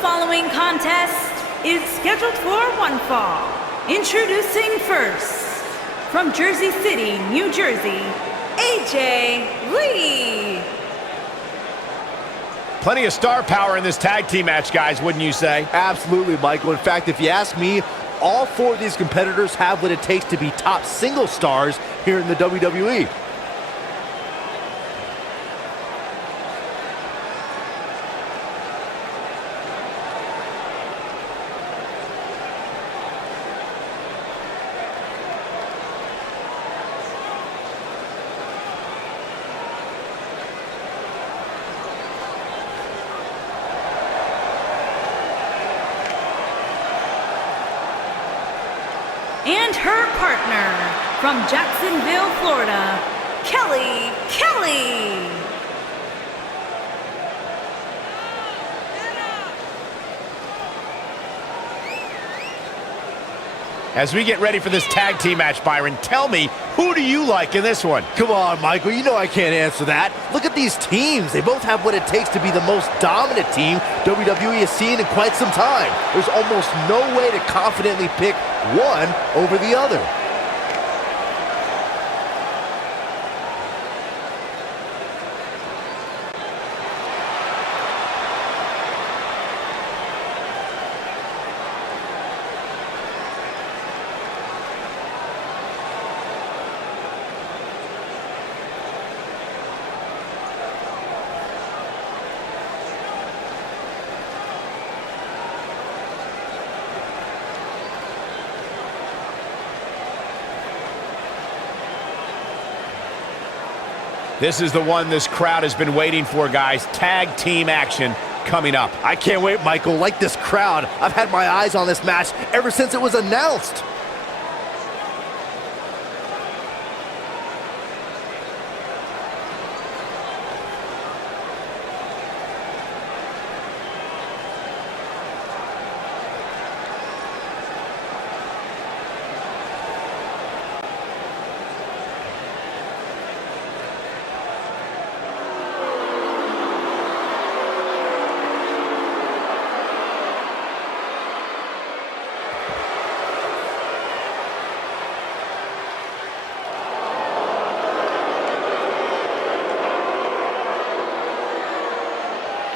following contest is scheduled for one fall. Introducing first, from Jersey City, New Jersey, AJ Lee. Plenty of star power in this tag team match, guys, wouldn't you say? Absolutely, Michael. In fact, if you ask me, all four of these competitors have what it takes to be top single stars here in the WWE. And her partner, from Jacksonville, Florida, Kelly. As we get ready for this tag team match, Byron, tell me, who do you like in this one? Come on, Michael, you know I can't answer that. Look at these teams. They both have what it takes to be the most dominant team WWE has seen in quite some time. There's almost no way to confidently pick one over the other. This is the one this crowd has been waiting for, guys. Tag team action coming up. I can't wait, Michael. Like this crowd, I've had my eyes on this match ever since it was announced.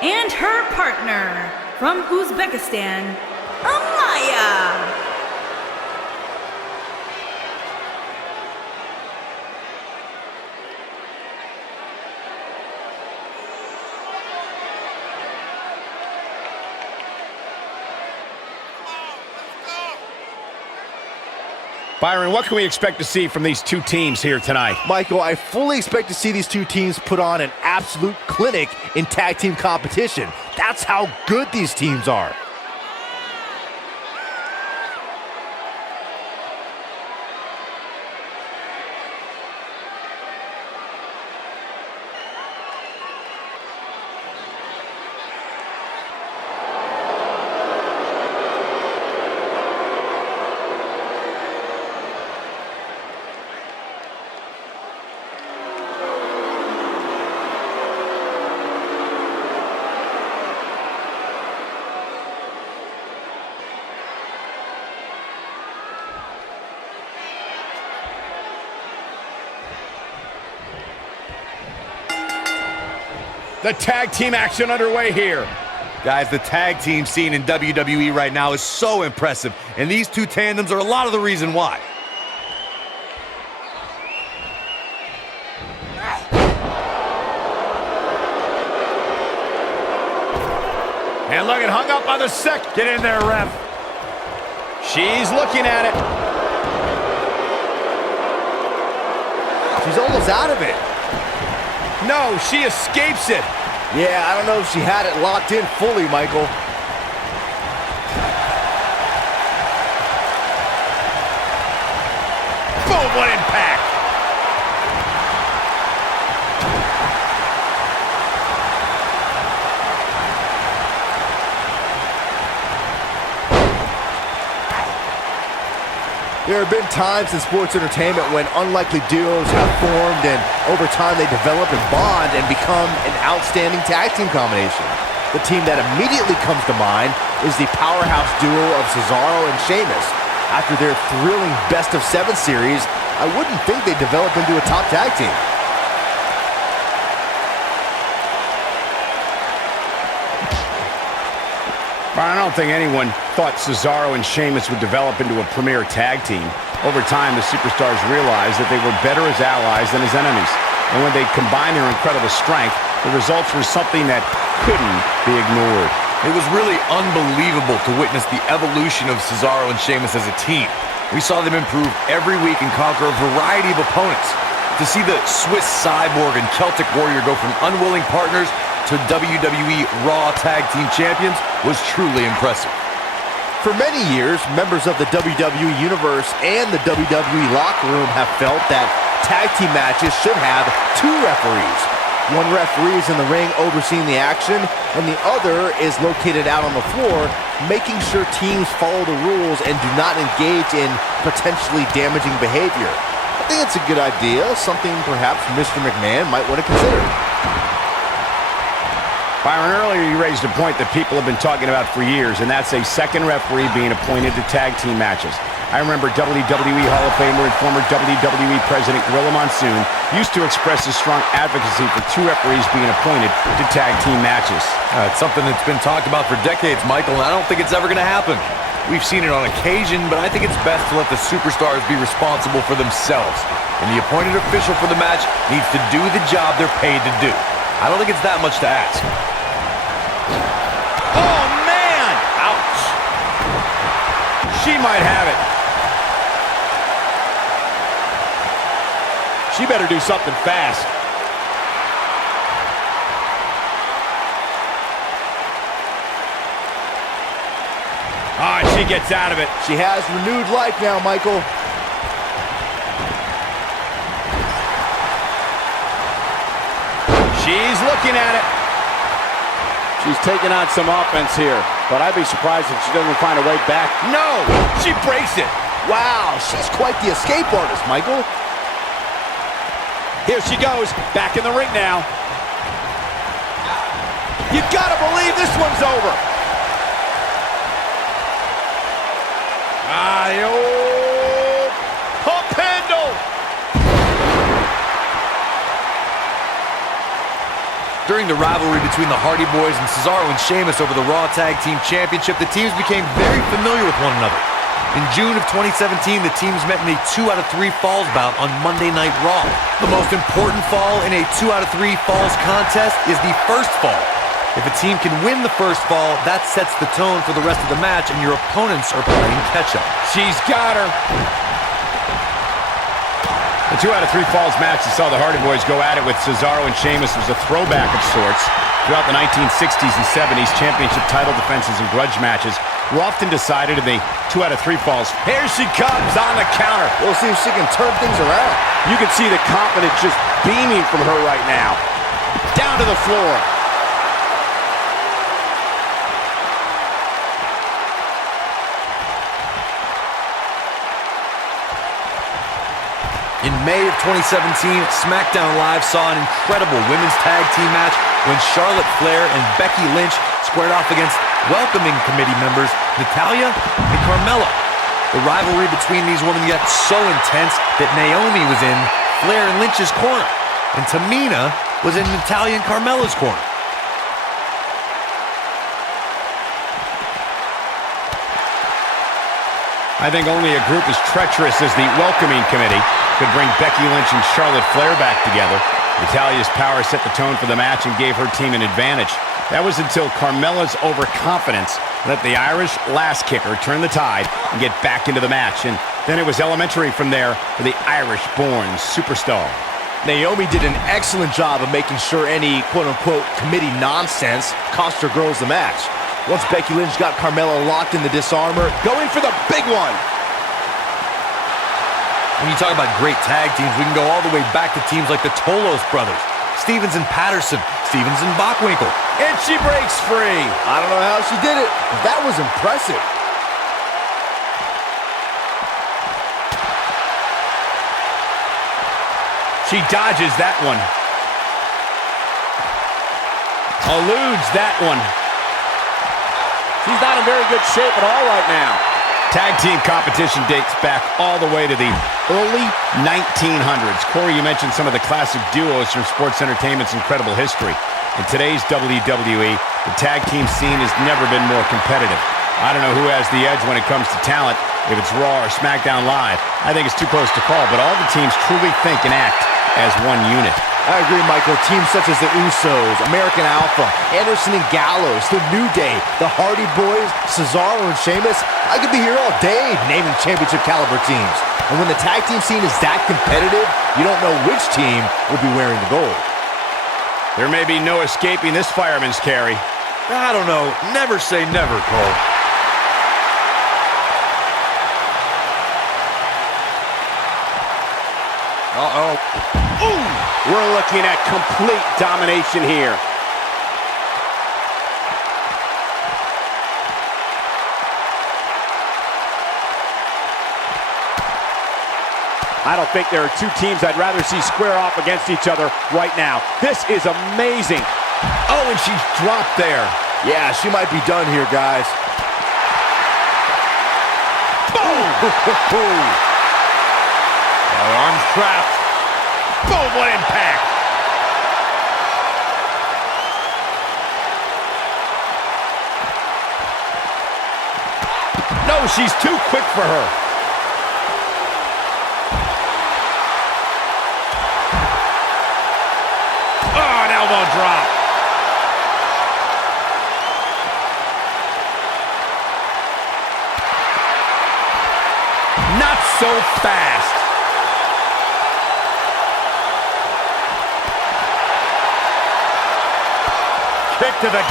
And her partner, from Uzbekistan, Amaya. Byron, what can we expect to see from these two teams here tonight? Michael, I fully expect to see these two teams put on an absolute clinic in tag team competition. That's how good these teams are. The tag team action underway here. Guys, the tag team scene in WWE right now is so impressive, and these two tandems are a lot of the reason why. And look, it hung up on the second. Get in there, ref. She's looking at it. She's almost out of it. No, she escapes it. Yeah, I don't know if she had it locked in fully, Michael. Boom, what impact. There have been times in sports entertainment when unlikely duos have formed and over time they develop and bond and become an outstanding tag team combination. The team that immediately comes to mind is the powerhouse duo of Cesaro and Sheamus. After their thrilling best-of-7 series, I wouldn't think they'd develop into a top tag team. I don't think anyone thought Cesaro and Sheamus would develop into a premier tag team. Over time, the superstars realized that they were better as allies than as enemies. And when they combined their incredible strength, the results were something that couldn't be ignored. It was really unbelievable to witness the evolution of Cesaro and Sheamus as a team. We saw them improve every week and conquer a variety of opponents. To see the Swiss Cyborg and Celtic Warrior go from unwilling partners to WWE Raw Tag Team Champions was truly impressive. For many years, members of the WWE Universe and the WWE locker room have felt that tag team matches should have 2 referees. One referee is in the ring overseeing the action, and the other is located out on the floor, making sure teams follow the rules and do not engage in potentially damaging behavior. I think it's a good idea, something perhaps Mr. McMahon might want to consider. Byron, earlier you raised a point that people have been talking about for years, and that's a second referee being appointed to tag team matches. I remember WWE Hall of Famer and former WWE President Gorilla Monsoon used to express his strong advocacy for 2 referees being appointed to tag team matches. It's something that's been talked about for decades, Michael, and I don't think it's ever going to happen. We've seen it on occasion, but I think it's best to let the superstars be responsible for themselves. And the appointed official for the match needs to do the job they're paid to do. I don't think it's that much to ask. Oh, man! Ouch! She might have it. She better do something fast. Ah, she gets out of it. She has renewed life now, Michael. She's looking at it. She's taking on some offense here, but I'd be surprised if she doesn't find a way back. No! She breaks it. Wow, she's quite the escape artist, Michael. Here she goes, back in the ring now. You gotta believe this one's over. Ah, the old pump handle. During the rivalry between the Hardy Boys and Cesaro and Sheamus over the Raw Tag Team Championship, the teams became very familiar with one another. In June of 2017, the teams met in a 2 out of 3 falls bout on Monday Night Raw. The most important fall in a 2 out of 3 falls contest is the first fall. If a team can win the first fall, that sets the tone for the rest of the match, and your opponents are playing catch-up. She's got her. The 2 out of 3 falls match that saw the Hardy Boys go at it with Cesaro and Sheamus was a throwback of sorts. Throughout the 1960s and 70s, championship title defenses and grudge matches were often decided in the 2 out of 3 falls. Here she comes on the counter. We'll see if she can turn things around. You can see the confidence just beaming from her right now. Down to the floor. In May of 2017, SmackDown Live saw an incredible women's tag team match when Charlotte Flair and Becky Lynch squared off against welcoming committee members Natalya and Carmella. The rivalry between these women got so intense that Naomi was in Flair and Lynch's corner, and Tamina was in Natalya and Carmella's corner. I think only a group as treacherous as the welcoming committee could bring Becky Lynch and Charlotte Flair back together. Natalya's power set the tone for the match and gave her team an advantage. That was until Carmella's overconfidence let the Irish lass kicker turn the tide and get back into the match. And then it was elementary from there for the Irish-born superstar. Naomi did an excellent job of making sure any quote-unquote committee nonsense cost her girls the match. Once Becky Lynch got Carmella locked in the disarmor, going for the big one. When you talk about great tag teams, we can go all the way back to teams like the Tolos brothers, Stevens and Patterson, Stevens and Bockwinkel. And she breaks free. I don't know how she did it, but that was impressive. She dodges that one. Eludes that one. She's not in very good shape at all right now. Tag team competition dates back all the way to the early 1900s. Corey, you mentioned some of the classic duos from sports entertainment's incredible history. In today's WWE, the tag team scene has never been more competitive. I don't know who has the edge when it comes to talent, if it's Raw or SmackDown Live. I think it's too close to call, but all the teams truly think and act as one unit. I agree, Michael. Teams such as the Usos, American Alpha, Anderson and Gallows, The New Day, the Hardy Boys, Cesaro and Sheamus. I could be here all day naming championship caliber teams. And when the tag team scene is that competitive, you don't know which team will be wearing the gold. There may be no escaping this fireman's carry. I don't know. Never say never, Cole. Uh-oh. Ooh! We're looking at complete domination here. I don't think there are two teams I'd rather see square off against each other right now. This is amazing. Oh, and she's dropped there. Yeah, she might be done here, guys. Boom! Arms trapped. Boom, what impact! No, she's too quick for her. Oh, an elbow drop. Not so fast. Kick to the...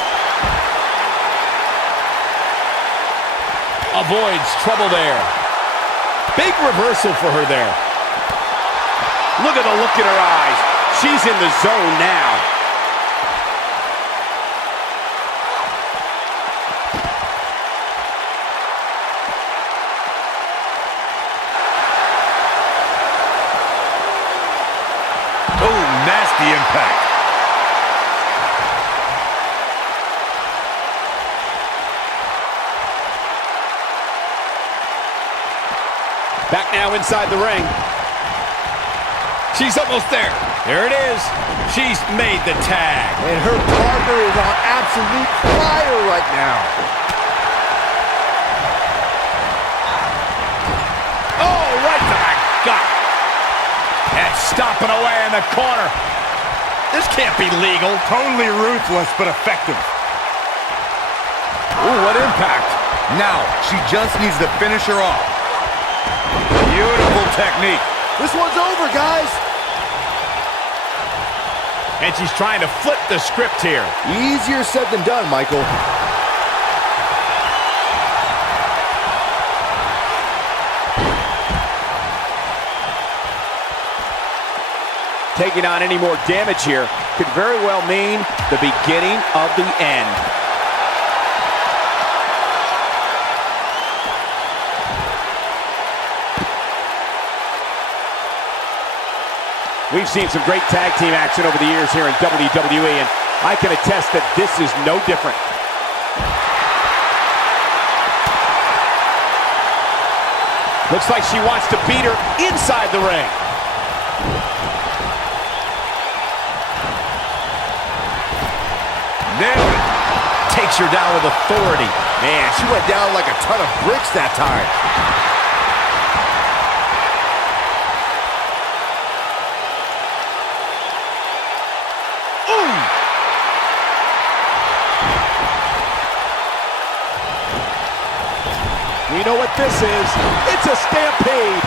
Avoids trouble there. Big reversal for her there. Look at the look in her eyes. She's in the zone now. Oh, nasty impact. Back now inside the ring. She's almost there. There it is. She's made the tag. And her partner is on absolute fire right now. Oh, right to the gut. And stomping away in the corner. This can't be legal. Totally ruthless, but effective. Ooh, what impact. Now, she just needs to finish her off. Beautiful technique. This one's over, guys. And she's trying to flip the script here. Easier said than done, Michael. Taking on any more damage here could very well mean the beginning of the end. We've seen some great tag team action over the years here in WWE, and I can attest that this is no different. Looks like she wants to beat her inside the ring. Nailed it. Takes her down with authority. Man, she went down like a ton of bricks that time. We know what this is. It's a stampede.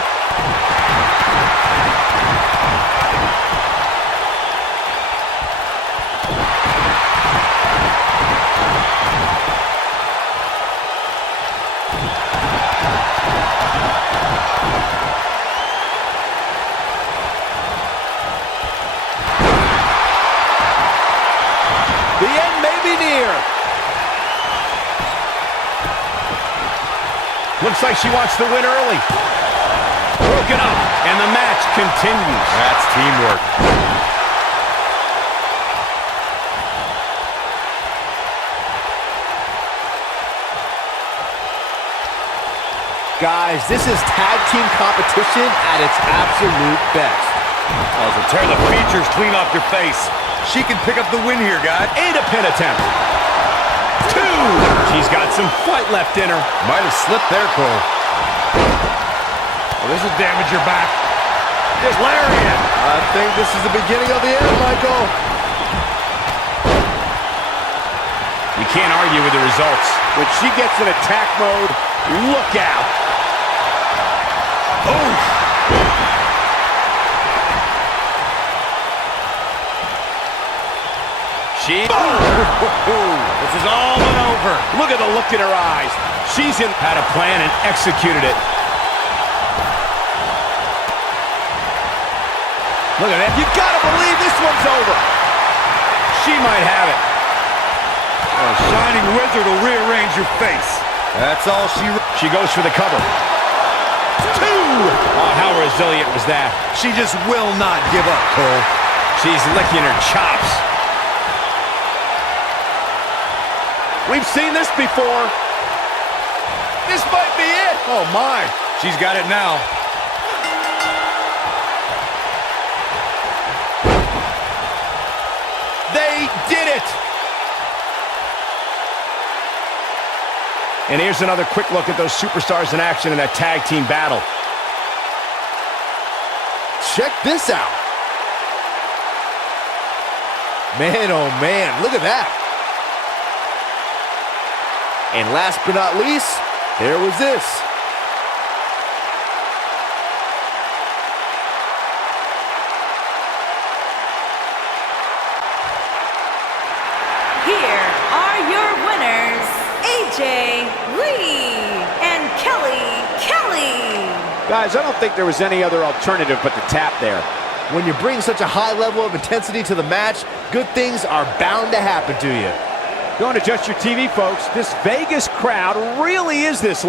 The end may be near. Looks like she wants to win early. Broken up, and the match continues. That's teamwork. Guys, this is tag team competition at its absolute best. Oh, so tear the features clean off your face. She can pick up the win here, guys. And a pin attempt. 2. She's got some fight left in her. Might have slipped there, Cole. Oh, this will damage your back. Lariat. I think this is the beginning of the end, Michael. You can't argue with the results. When she gets in attack mode, look out. Oh! She... This is all but over. Look at the look in her eyes. She's in... Had a plan and executed it. Look at that. You gotta believe this one's over. She might have it. A shining wizard will rearrange your face. That's all She goes for the cover. 2! Oh, how resilient was that? She just will not give up, Cole. She's licking her chops. We've seen this before. This might be it. Oh, my. She's got it now. They did it. And here's another quick look at those superstars in action in that tag team battle. Check this out. Man, oh man, look at that. And last but not least, there was this. Here are your winners, AJ Lee and Kelly. Guys, I don't think there was any other alternative but the tap there. When you bring such a high level of intensity to the match, good things are bound to happen to you. Don't adjust your TV, folks. This Vegas crowd really is this